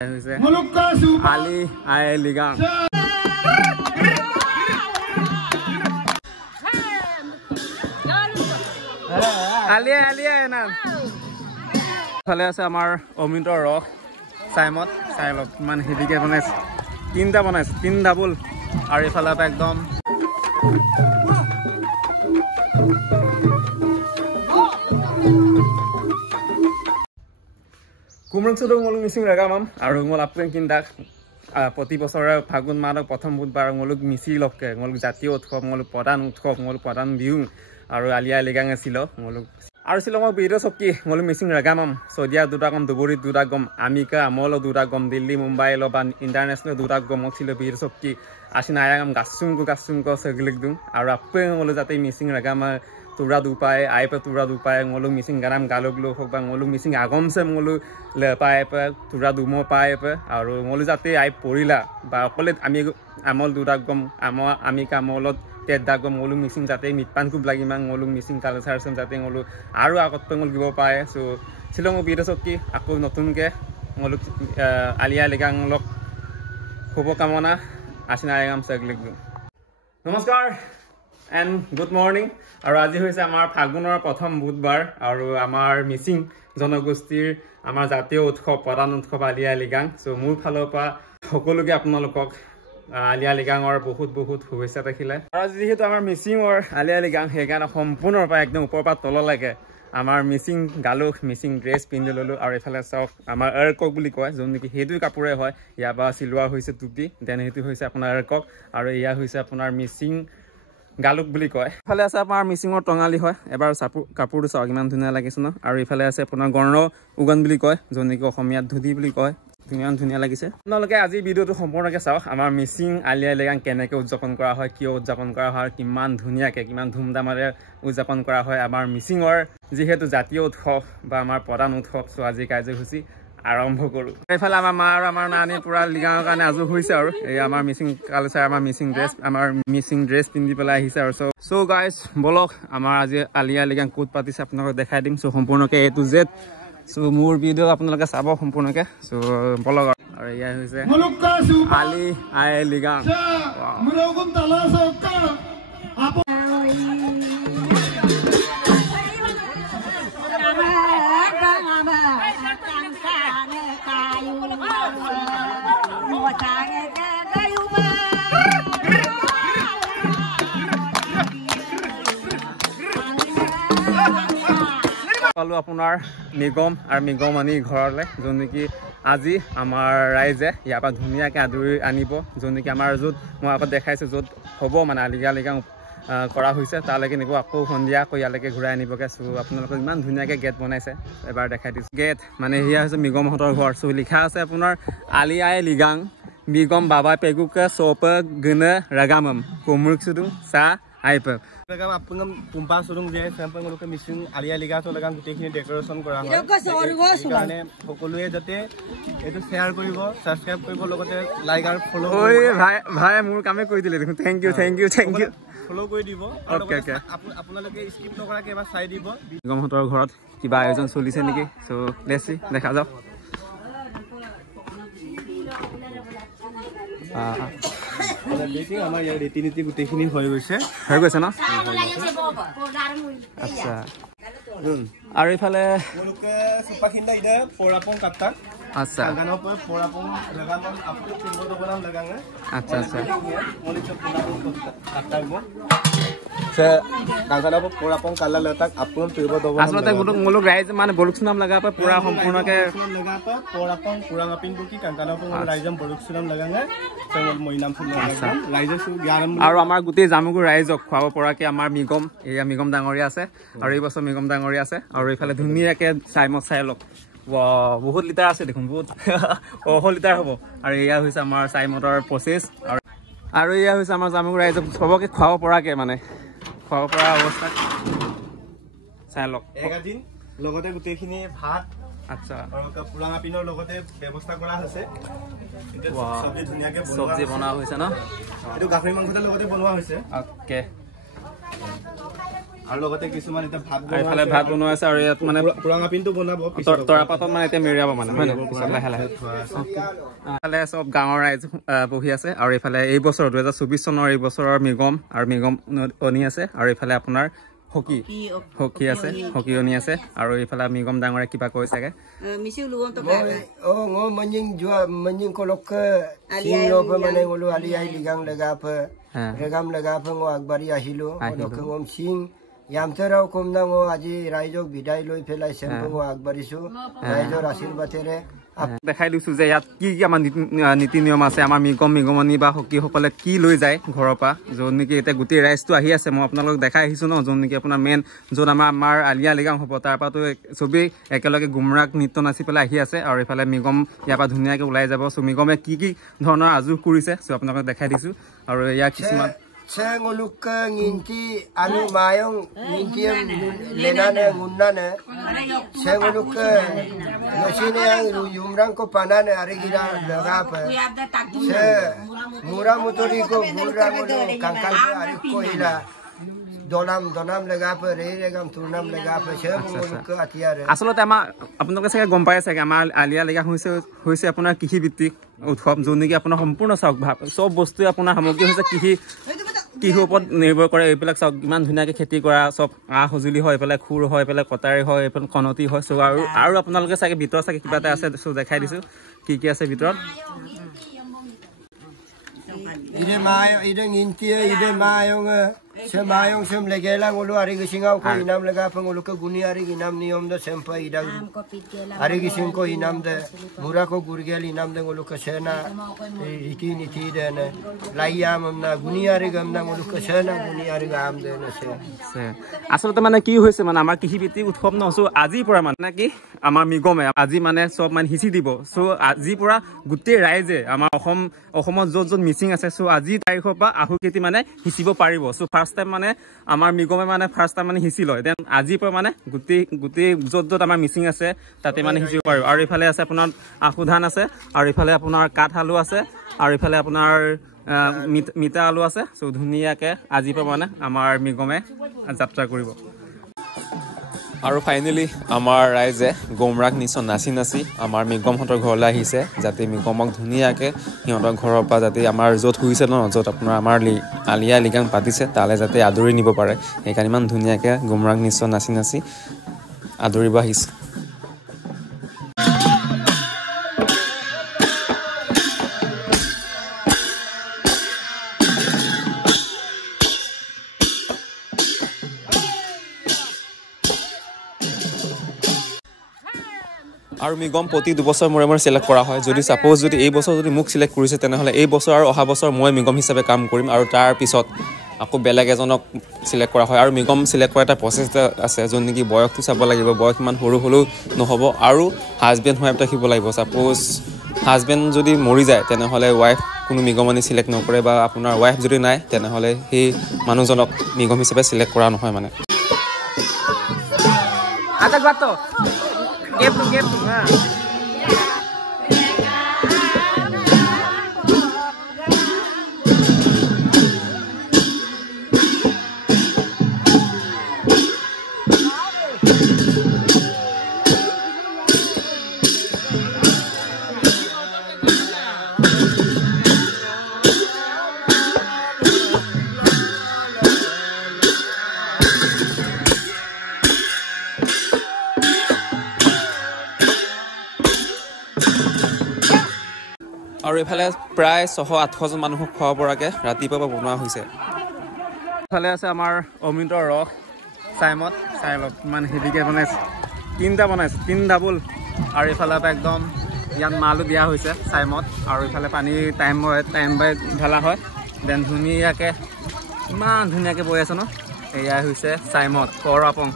Ali Aye Ligang. Ali na. Phale ase amar Omintor Rock Saimot Sailok man hidike banaise. Tinta banaise, tin double ar ephale pa ekdom Kumrung sudung ngolung missing ragamam aru ngol apren kindak প্রতি বছৰে ফাগুন মাহৰ প্ৰথম বুধবাৰ ngoluk মিছি লকে ngoluk জাতীয় উৎসৱ ngoluk প্ৰধান বিহু আৰু আলিয়া লিগাং আছিল ngoluk আৰু শিলঙৰ বীৰ চকী ngoluk মিছিং ৰাগামাম সদিয়া দুটা গম দুবৰি দুটা গম আমিকা আমল দুটা গম দিল্লী মুম্বাই লবান ইন্টাৰনেশ্যনেল দুটা গম ছিল বীৰ চকী আছিনা আয়াম গাছুংকো সগলিক দুং আৰু আপে ngoluk যাতে Mising ৰাগামা Tura dupai, aipa tura dupai, ngolung missing garam galoglo, hokbang ngolung missing agomse ngolu le paipa, tura dumo paipa, aru ngolu jate ai porila, ba kolet amol duragom, amika molot tedagom ngolung missing jate mitpan kub lagi mang ngolung missing kalsar sem jate ngolu aru agot pengol gibo pae, so silongo birasoki aku notunke ngoluk alia ligang lok hobo kamona asina ayam saglik. Namaskar and good morning. আৰু আজি হৈছে আমাৰ ফাগুনৰ প্ৰথম বুধবাৰ আৰু আমাৰ মিছিং জনগোষ্ঠীৰ আমাৰ জাতীয় উৎসৱ প্ৰধান উৎসৱ আলিয়া লিগাং সো মোৰ ফালৰ পৰা সকলোকে আপোনালোকক আলিয়া লিগাঙৰ বহুত শুভেচ্ছা থাকিলে আৰু আজি যেহেতু আমাৰ মিছিঙৰ আলিয়া লিগাং হেগান সম্পূৰ্ণৰপা একদম ওপৰৰ তল লাগে আমাৰ মিছিং গালুক মিছিং ড্ৰেছ পিন্ধি ললো আৰু এফালে চাওক আমাৰ এৰকক বুলি কয় যোন নেকি হেতু কাপোৰে হয় ইয়াবা সিলুৱা হৈছে টুপি দেন হেতু হৈছে আপোনাৰ এৰকক আৰু ইয়া হৈছে আপোনাৰ মিছিং গালুক বুলি কয় ফালে আছে আমাৰ মিছিঙৰ টঙালি হয় এবাৰ কাপোৰটো চাওক ইমান ধুনীয়া লাগিছে ন আৰু ইফালে আছে আপোনাৰ গৰ্ণ উগন বুলি কয় যোন নেকি অসমীয়াত ধুতি বুলি কয় ইমান ধুনীয়া লাগিছে আপোনালোকে আজি ভিডিঅ'টো সম্পূৰ্ণকৈ চাওক আমাৰ মিছিং আলিয়া লিগাং কেনেকৈ উদযাপন কৰা হয় কিয় উদযাপন কৰা হয় কিমান ধুনীয়াকৈ কিমান ধুমধামেৰে উদযাপন কৰা হয় আমাৰ মিছিঙৰ যিহেতু জাতীয় উৎসৱ বা আমাৰ প্ৰধান উৎসৱ চ' আজি কাৰ্যসূচী আৰম্ভ কৰো এইফালে আমাৰ মা আৰু আমাৰ নানি পুৰা লিগাঙৰ কাৰণে আজু হৈছে আৰু এই আমাৰ মিছিং কালচাৰ আমাৰ মিছিং ড্ৰেছ পিন্ধি পেলাই আহিছে আৰু চ' গাইজ বলক আমাৰ আজি আলিয়া লিগাং ক'ত পাতিছে আপোনালোকক দেখাই দিম চ' সম্পূৰ্ণকৈ A to Z চ' মোৰ ভিডিঅ' আপোনালোকে চাব সম্পূৰ্ণকৈ চ' বলক আৰু এয়া হৈছে আলি আই লিগাং পালো আপোনাৰ নিগম আৰু নিগমনি ঘৰলৈ যোন নেকি আজি আমাৰ ৰাইজে ইয়াৰ পৰা ধুনীয়াকৈ আদৰি আনিব যোন নেকি আমাৰ য'ত মই আগত দেখাইছোঁ য'ত হ'ব মানে আলিয়া লিগাং কৰা হৈছে তালৈকে নিব আকৌ সন্ধিয়া আকৌ ইয়ালৈকে ঘূৰাই আনিবগৈ চ' আপোনালোকক ইমান ধুনীয়াকৈ গেট বনাইছে এবাৰ দেখাই দিছোঁ গেট মানে সেয়া হৈছে মিগমহঁতৰ ঘৰ চ' লিখা আছে আপোনাৰ আলিয়াই লিগাং মিগম বাবা পেগুকে চৌপে গনে ৰাগামম কোমৰুক চুদুং চাহ আইপে আপন পুম্পা সুৰুং যে চেম্পল লোকে মিছিং আলিয়া লিগা তো লগান গুটেখিনি ডেকোৰেশন কৰা হয় মানে সকলোৱে যাতে এটো শেয়াৰ কৰিব সাবস্ক্ৰাইব কৰিব লগতে লাইক আৰু ফলো ওই ভাই মোৰ কামে কৰি দিলে দেখোন থ্যাংক ইউ ফলো কৰি দিব ওকে আপোনালোকে স্কিপ নকৰাকে এবাৰ চাই দিব গমহঁতৰ ঘৰত কিবা আয়োজন চলিছে নেকি সো লেটস সি দেখা যাওক দেখি আমাৰ ইয়াৰ ৰীতি-নীতি গুটেখিনি হৈ গৈছে ন আচ্ছা আৰু ইফালে লোকে সুপাখিন্দা ইদা পৰাপং কাটা আচ্ছা গানৰ পৰা পৰাপং লগামন আপু তিনব দবনাম লগাঙে আচ্ছা মনি চব কাটাব সে গানৰ পৰা পৰাপং কালা লতাক আপু তিনব দবনাম আচলতে মুলুক ৰাইজ মানে বলুকছনাম লগা পৰা পুৰা সম্পূৰ্ণকে লগা পৰা পৰাপং পুৰাঙাপিং কি কাংকানৰ পৰা ৰাইজম বলুকছনাম লগাঙে চেঙল মইনাম ফুল লগাঙে ৰাইজে সু জ্ঞানম আৰু আমাৰ গোটেই জামুগুৰ ৰাইজক খুৱাব পৰাকে আমাৰ মিগম এয়া মিগম ডাঙৰীয়া আছে আৰু এই বছৰ মিগম ডাঙৰীয়া আছে আৰু এইফালে ধুনীয়াকৈ চাইমক চাই লওক বহুত লিটাৰ আছে দেখোন বহুত 100 লিটাৰ হ'ব আৰু এয়া হৈছে আমাৰ চাইমতৰ প্ৰচেছ আৰু এয়া হৈছে আমাৰ জামুগুৰ ৰাইজক সবকে খুৱাব পৰাকে মানে খুৱাব পৰা অৱস্থা চাই লওক এদিন লগতে গোটেইখিনি ভাত আচ্ছা আৰু পুৰাঙা পিনৰ লগতে ব্যৱস্থা কৰা হৈছে সবজি ধুনীয়াকৈ সবজি বনোৱা হৈছে ন এটো গাহৰি মাংসৰ লগতে বনোৱা হৈছে ওকে আৰু লগতে কিছুমান এটা ভাত এইফালে ভাত বনোৱা আছে আৰু ইয়াত মানে পুৰাঙা পিনটো বনাব তৰা পাতত মানে এতিয়া মেৰিয়াব মানে হয় নহয় পিছত লাহে লাহে এইফালে চব গাঁৱৰ ৰাইজ বহি আছে আৰু এইফালে এই বছৰ 2024 চনৰ এই বছৰৰ মিগম আৰু মিগম অনি আছে আৰু এইফালে আপোনাৰ হকি আছে হকিয়নি আছে আৰু এইফালে মিগম ডাঙৰে কিবা কৈছেগে মিছিল লুগম তো ngo manying kolok ke sino pe mane ngolu aliyai ligang lega pe regam lega pe ngo akbari ahilo kolok ngom sing yam terau komna ngo aji raijok bidai loi phelai sempo ngo akbari su raijor ashirbatere দেখাই দিছো যে ইয়াত কি কি আমাৰ নীতি নিয়ম আছে আমাৰ মিগমনি বা হকীসকলে কি লৈ যায় ঘৰৰ পৰা য'ত নেকি এতিয়া গোটেই ৰাইজটো আহি আছে মই আপোনালোকক দেখাই আহিছোঁ ন য'ত নেকি আপোনাৰ মেইন য'ত আমাৰ আলিয়া লিগাং হ'ব তাৰ পৰাতো চবেই একেলগে গুমৰাগ নৃত্য নাচি পেলাই আহি আছে আৰু এইফালে মিগম ইয়াৰ পৰা ধুনীয়াকৈ ওলাই যাব চ' মিগমে কি কি ধৰণৰ আজোৰ কৰিছে চ' আপোনালোকক দেখাই দিছোঁ আৰু ইয়াৰ কিছুমান ngoluk nginti anu mayong nginti lenane ngunnane ngoluk machine yang yumrang ko panane arigira lagapa mura motori ko bulra ngolu kankal ari ko ila donam lagapa regam turnam lagapa ngoluk atiare আসলে আমাৰ আপোনালোকে চাগে গম পাই চাগে আমাৰ আলিয়া লিগা হৈছে আপোনাৰ কৃষি ভিত্তিক উৎসৱ য'ত নেকি আপোনাৰ সম্পূৰ্ণ চাওক চব বস্তুৱে আপোনাৰ সামগ্ৰী হৈছে কৃষিৰ ওপৰত নিৰ্ভৰ কৰে এইবিলাক চাওক ইমান ধুনীয়াকৈ খেতি কৰা চব সঁজুলি হয় এইফালে খুৰ হয় এইফালে কটাৰী হয় এইফালে কণতি হয় চ' আৰু আপোনালোকে চাগে ভিতৰত চাগে কিবা এটা আছে চ' দেখাই দিছোঁ কি আছে ভিতৰত ide nginti ide mayong semayong sem legela ngulu ari gisingau ko inam lega pengulu ke guni ari inam niom da sempa ida ari gising ko inam de mura ko gurgel inam de ngulu ke sena riti niti de ne layam na guni ari gam na ngulu ke sena guni ari gam de ne se আসলে মানে কি হৈছে মানে আমাৰ কৃষি ভিত্তিক উৎসৱ ন চ' আজিৰ পৰা মানে কি আমাৰ মিগমে আজি মানে চব মানে সিঁচি দিব চ' আজিৰ পৰা গোটেই ৰাইজে আমাৰ অসমত য'ত মিচিং আছে চ' আজি তাৰিখৰ পৰা আহু খেতি মানে সিঁচিব পাৰিব চ' ফাৰ্ষ্ট টাইম মানে আমাৰ মিগমে মানে ফাৰ্ষ্ট টাইম মানে সিঁচি লয় দেন আজিৰ পৰা মানে গোটেই য'ত আমাৰ মিচিং আছে তাতে মানে সিঁচিব পাৰিব আৰু এইফালে আছে আপোনাৰ আহু ধান আছে আৰু এইফালে আপোনাৰ কাঠ আলু আছে আৰু এইফালে আপোনাৰ মিঠা আলু আছে চ' ধুনীয়াকৈ আজিৰ পৰা মানে আমাৰ মিগমে যাত্ৰা কৰিব আৰু ফাইনেলি আমাৰ ৰাইজে গুমৰাগ নৃত্য নাচি আমাৰ মিগমহঁতৰ ঘৰলৈ আহিছে যাতে মিগমক ধুনীয়াকৈ সিহঁতৰ ঘৰৰ পৰা যাতে আমাৰ য'ত শুইছে ন য'ত আপোনাৰ আমাৰ আলিয়া লিগাং পাতিছে তালৈ যাতে আদৰি নিব পাৰে সেইকাৰণে ইমান ধুনীয়াকৈ গুমৰাগ নৃত্য নাচি আদৰিব আহিছে আৰু মিগম প্ৰতি 2 বছৰ মূৰে চিলেক্ট কৰা হয় যদি সাপোজ যদি এই বছৰ যদি মোক চিলেক্ট কৰিছে তেনেহ'লে এই বছৰ আৰু অহা বছৰ মই মিগম হিচাপে কাম কৰিম আৰু তাৰ পিছত আকৌ বেলেগ এজনক চিলেক্ট কৰা হয় আৰু মিগম চিলেক্ট কৰা এটা প্ৰচেছ আছে যোন নেকি বয়সটো চাব লাগিব বয়স ইমান সৰু হ'লেও নহ'ব আৰু হাজবেণ্ড ৱাইফ থাকিব লাগিব সাপোজ হাজবেণ্ড যদি মৰি যায় তেনেহ'লে ৱাইফ কোনো মিগমনি চিলেক্ট নকৰে বা আপোনাৰ ৱাইফ যদি নাই তেনেহ'লে সেই মানুহজনক মিগম হিচাপে চিলেক্ট কৰা নহয় মানে আটা গাতো Get আৰু এফালে প্ৰায় 600-800 জন মানুহক খোৱা পৰাকৈ ৰাতিপুৱা বনোৱা হৈছে এফালে আছে আমাৰ অমৃতৰ ৰস চাইমত চাইলত ইমান হেভিকৈ বনাইছে 3টা বনাইছে 3 ডাবল আৰু এইফালে একদম ইয়াত মালো দিয়া হৈছে চাইমত আৰু এইফালে পানী টাইম বাই ঢালা হয় দেন ধুনীয়াকৈ ইমান ধুনীয়াকৈ বৈ আছে ন এয়া হৈছে চাইমত কৰপং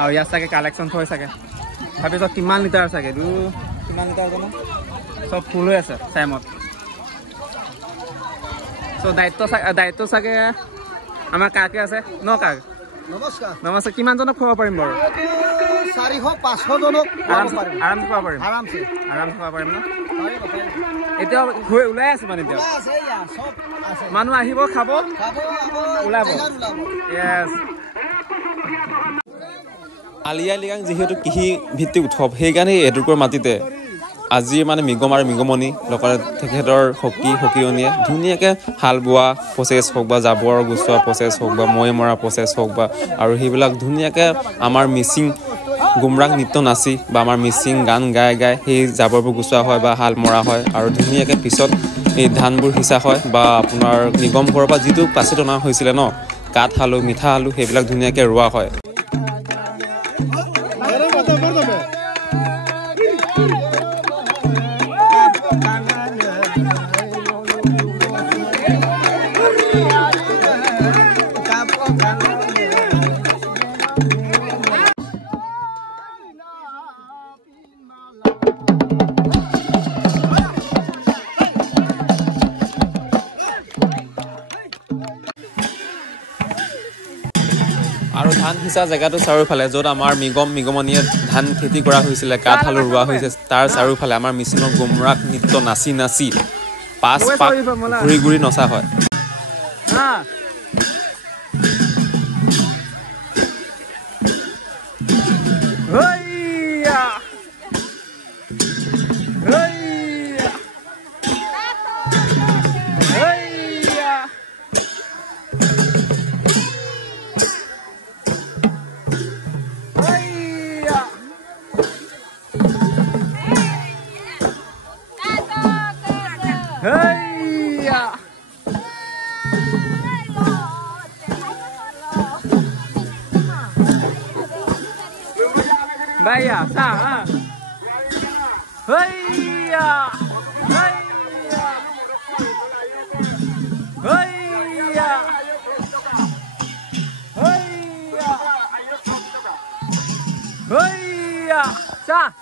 আৰু ইয়াত চাগে কালেকশ্যন থৈ চাগে ভাবিছ কিমান লিটাৰ চাগে কিমান লিটাৰ জানো সব ফুল হৈ আছে চাইমত চ' দায়িত্ব চাগে আমাৰ কাকে আছে ন কাক নমস্কাৰ কিমানজনক খুৱাব পাৰিম বাৰু 400-500 জনক আৰামছে খুৱাব পাৰিম আৰামছে খুৱাব পাৰিম ন এতিয়া ওলাই আছে মানে এতিয়া মানুহ আহিব খাব ওলাব য়েছ আলি আই লৃগাং যেহেতু কৃষি ভিত্তিক উৎসৱ সেইকাৰণে এটুকুৰ মাটিতে আজি মানে মিগম আৰু মিগমণি লগতে তেখেতৰ সকিয়নীয়ে ধুনীয়াকৈ হাল বোৱা প্ৰচেছ হওক বা জাবৰ গুচোৱা প্ৰচেছ হওক বা মৈ মৰা প্ৰচেছ হওক বা আৰু সেইবিলাক ধুনীয়াকৈ আমাৰ মিচিং গুমৰাং নৃত্য নাচি বা আমাৰ মিচিং গান গাই সেই জাবৰবোৰ গুচোৱা হয় বা হাল মৰা হয় আৰু ধুনীয়াকৈ পিছত এই ধানবোৰ সিঁচা হয় বা আপোনাৰ নিগম ঘৰৰ পৰা যিটো পাচিত অনা হৈছিলে ন কাঠ আলু মিঠা আলু সেইবিলাক ধুনীয়াকৈ ৰোৱা হয় আৰু ধান সিঁচা জেগাটো চাৰিওফালে য'ত আমাৰ মিগমণিয়ে ধান খেতি কৰা হৈছিলে কাঠ আলু ৰোৱা হৈছে তাৰ চাৰিওফালে আমাৰ মিচিঙৰ গুমৰাং নৃত্য নাচি পাঁচ পাক ঘূৰি নচা হয় Baya, sa, Heya, heya, heya, heya, heya, sa.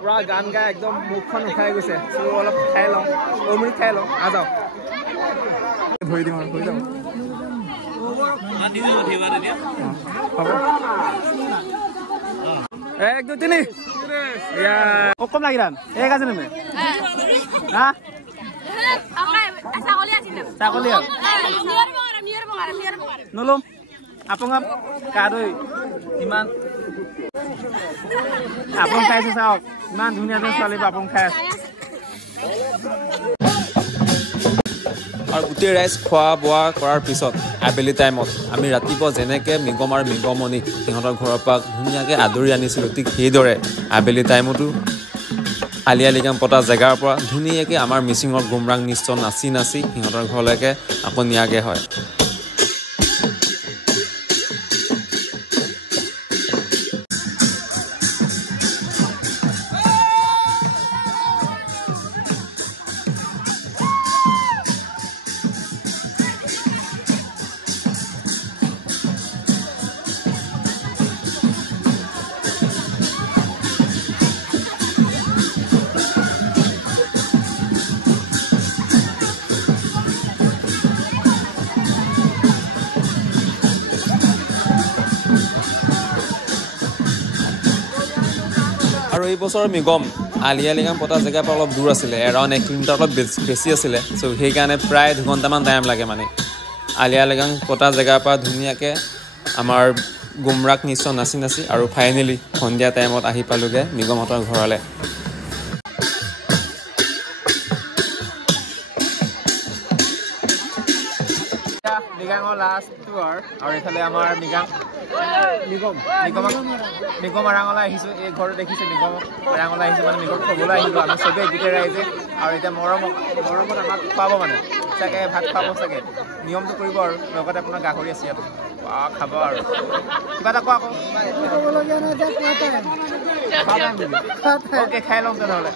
পুৰা গান গাই একদম মুখখন উঠাই গৈছে অলপ খাই লওঁ অমৃত খাই লওঁ যাওঁ ধৰি দিম আৰু হৈ যাব এক দুই তিনি কম লাগি রান এক আছে নেমে হ্যাঁ ছাগলী নলম আপোনাক কাদৈ ইমান আপন খাইছে চাওক ইমান ধুনীয়া ধুনীয়া ছোৱালী আপন খাই আছে আৰু গোটেই ৰাইজ খোৱা বোৱা কৰাৰ পিছত আবেলি টাইমত আমি ৰাতিপুৱা যেনেকৈ মিগম আৰু মিগমণি সিহঁতৰ ঘৰৰ পৰা ধুনীয়াকৈ আদৰি আনিছিলোঁ ঠিক সেইদৰে আবেলি টাইমতো আলি আই লৃগাং পতা জেগাৰ পৰা ধুনীয়াকৈ আমাৰ মিচিঙৰ গুমৰাং নৃত্য নাচি সিহঁতৰ ঘৰলৈকে আকৌ নিয়াগৈ হয় আৰু এই বছৰ মিগম আলি আই লৃগাং পতা জেগাৰ পৰা অলপ দূৰ আছিলে, এৰাউণ্ড 1 কিলোমিটাৰ অলপ বেছি আছিলে। চ' সেইকাৰণে প্ৰায় 2 ঘণ্টামান টাইম লাগে মানে। আলি আই লৃগাং পতা জেগাৰ পৰা ধুনীয়াকৈ আমাৰ গুমৰাগ নিশ্চ নাচি আৰু ফাইনেলি সন্ধিয়া টাইমত আহি পালোগৈ নিগমহঁতৰ ঘৰলৈ। নিগাঙৰ লাষ্টটো আৰু এইফালে আমাৰ নিগম আৰাঙলৈ আহিছোঁ। এই ঘৰটো দেখিছোঁ নিগম আৰাঙলৈ আহিছোঁ মানে নিগম থ'বলৈ আহিলোঁ আমি চবেই গোটেই ৰাইজে। আৰু এতিয়া মৰমত আমাক খুৱাব মানে চাগে ভাত খুৱাব চাগে, নিয়মটো কৰিব আৰু লগতে আপোনাৰ গাহৰি আছে ইয়াত খাব আৰু কিবা এটা কোৱা আকৌ। অ'কে খাই ল'ম তেনেহ'লে।